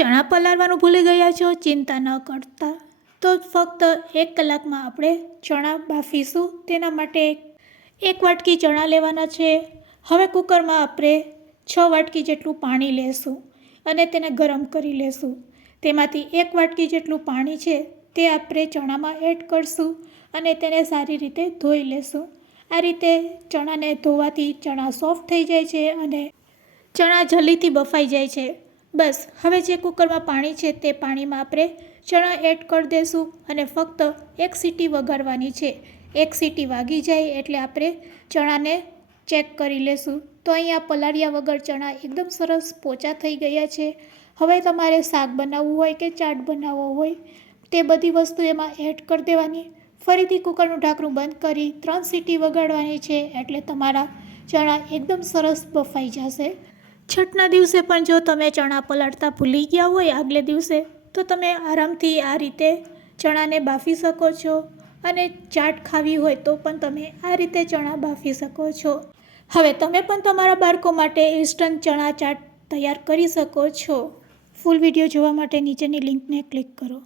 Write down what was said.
ચણા પલાળવાનું ભૂલી ગયા છો? ચિંતા ન કરતા, તો ફક્ત 1 કલાકમાં આપણે ચણા બાફીશું. તેના માટે 1 વાટકી ચણા લેવાના છે. હવે કુકરમાં આપણે 6 વાટકી જેટલું પાણી લેશું અને તેને ગરમ કરી લેશું. તેમાંથી 1 વાટકી જેટલું પાણી છે તે આપણે ચણામાં એડ કરશું અને તેને સારી રીતે ધોઈ લેશું. આ રીતે ચણાને ધોવાથી ચણા સોફ્ટ થઈ જાય છે અને ચણા જલ્દીથી બફાઈ જાય છે. બસ હવે જે કુકરમાં પાણી છે તે પાણીમાં આપણે ચણા એડ કરી દઈશું અને ફક્ત 1 સીટી વગાડવાની છે. 1 સીટી વાગી જાય એટલે આપણે ચણાને ચેક કરી લેશું. તો અહીંયા પલાળ્યા વગર ચણા એકદમ સરસ પોચા થઈ ગયા છે. હવે તમારે શાક બનાવવું હોય કે ચાટ બનાવવો હોય તે બધી વસ્તુ એમાં એડ કરી દેવાની. ફરીથી કુકરનું ઢાંકણું બંધ કરી 3 સીટી વગાડવાની છે એટલે તમારા ચણા એકદમ સરસ બફાઈ જશે. છઠના દિવસે પણ જો તમે ચણા પલાળતા ભૂલી ગયા હોય આગલે દિવસે, તો તમે આરામથી આ રીતે ચણાને બાફી શકો છો અને ચાટ ખાવી હોય તો પણ તમે આ રીતે ચણા બાફી શકો છો. હવે તમે પણ તમારા બાળકો માટે ઇન્સ્ટન્ટ ચણા ચાટ તૈયાર કરી શકો છો. ફૂલ વિડીયો જોવા માટે નીચેની લિંકને ક્લિક કરો.